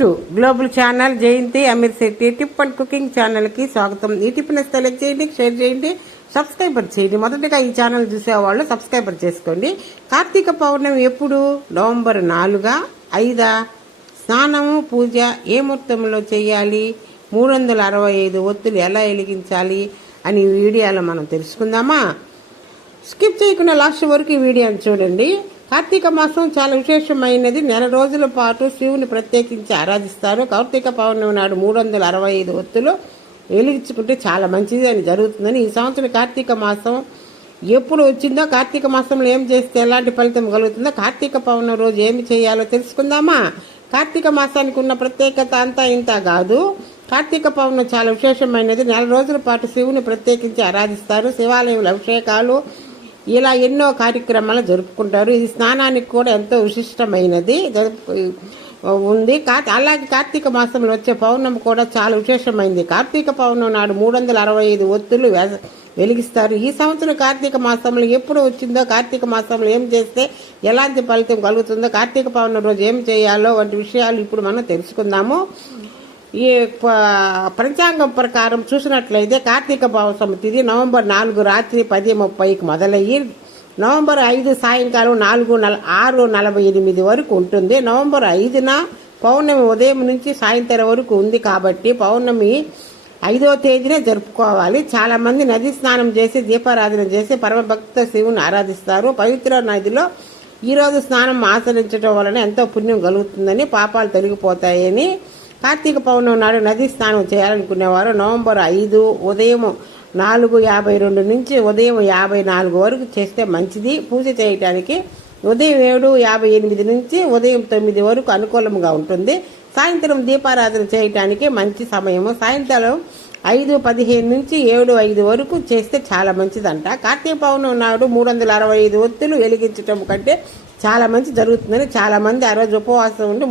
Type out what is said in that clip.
To global channel Jayanti Ameer Shetty tip and cooking channel కి స్వాగతం. ఈ టిప్ ని సెలెక్ట్ చేయండి, షేర్ చేయండి, సబ్స్క్రైబర్ చేయండి. మొదటిగా ఈ ఛానల్ చూసేవాళ్ళు సబ్స్క్రైబర్ చేసుకోండి. కార్తీక పౌర్ణమి ఎప్పుడు? నవంబర్ 4, 5. స్నానము పూజ ఏ ముహూర్తంలో చేయాలి? 365 ఒత్తులు ఎలా వెలిగించాలి అని ఈ వీడియోలో మనం తెలుసుకుందామా? స్కిప్ చేయకుండా లాస్ట్ వరకు ఈ వీడియోని చూడండి. కార్తీక మాసం చాలా విశేషమైనది. నెల రోజుల పాటు శివుని ప్రత్యేకించి ఆరాధిస్తారు. కార్తీక పౌర్ణమి నాడు 365 ఒత్తులు వెలిగించుకుంటే చాలా మంచిది అని జరుగుతుందని ఈ సంవత్సరం కార్తీక మాసం ఎప్పుడు వచ్చిందో, కార్తీక మాసంలో ఏం చేస్తే ఎలాంటి ఫలితం కలుగుతుందో, కార్తీక పౌర్ణమి రోజు ఏమి చేయాలో తెలుసుకుందామా? కార్తీక మాసానికి ఉన్న ప్రత్యేకత అంతా ఇంత కాదు. కార్తీక పౌర్ణమి చాలా విశేషమైనది. నెల రోజుల పాటు శివుని ప్రత్యేకించి ఆరాధిస్తారు. శివాలయంలో అభిషేకాలు ఇలా ఎన్నో కార్యక్రమాలు జరుపుకుంటారు. ఇది స్నానానికి కూడా ఎంతో విశిష్టమైనది ఉంది. అలాగే కార్తీక మాసంలో వచ్చే పౌర్ణమి కూడా చాలా విశేషమైంది. కార్తీక పౌర్ణమి నాడు 365 ఒత్తులు వెలిగిస్తారు. ఈ సంవత్సరం కార్తీక మాసంలో ఎప్పుడు వచ్చిందో, కార్తీక మాసంలో ఏం చేస్తే ఎలాంటి ఫలితం కలుగుతుందో, కార్తీక పౌర్ణమి రోజు ఏం చేయాలో వంటి విషయాలు ఇప్పుడు మనం తెలుసుకుందాము. ఈ పంచాంగం ప్రకారం చూసినట్లయితే కార్తీక మాసం తిథి నవంబర్ 4 రాత్రి 10:30కి మొదలయ్యి నవంబర్ 5 సాయంకాలం 6:48 వరకు ఉంటుంది. నవంబర్ 5న పౌర్ణమి ఉదయం నుంచి సాయంత్రం వరకు ఉంది కాబట్టి పౌర్ణమి 5వ తేదీనే జరుపుకోవాలి. చాలా మంది నది స్నానం చేసి దీపారాధన చేసి పరమభక్త శివుని ఆరాధిస్తారు. పవిత్ర నదిలో ఈరోజు స్నానం ఆచరించడం వలన ఎంతో పుణ్యం కలుగుతుందని, పాపాలు తొలగిపోతాయని, కార్తీక పౌర్ణమి నాడు నది స్నానం చేయాలనుకునేవారు నవంబర్ 5 ఉదయం 4:52 నుంచి ఉదయం 54 వరకు చేస్తే మంచిది. పూజ చేయటానికి ఉదయం 7:58 నుంచి ఉదయం 9 వరకు అనుకూలంగా ఉంటుంది. సాయంత్రం దీపారాధన చేయటానికి మంచి సమయము సాయంత్రం 5:15 నుంచి 7:05 వరకు చేస్తే చాలా మంచిదంట. కార్తీక పౌర్ణమి నాడు 365 ఒత్తులు వెలిగించటం కంటే చాలా మంచి జరుగుతుందని చాలా మంది ఆ రోజు ఉపవాసం ఉండి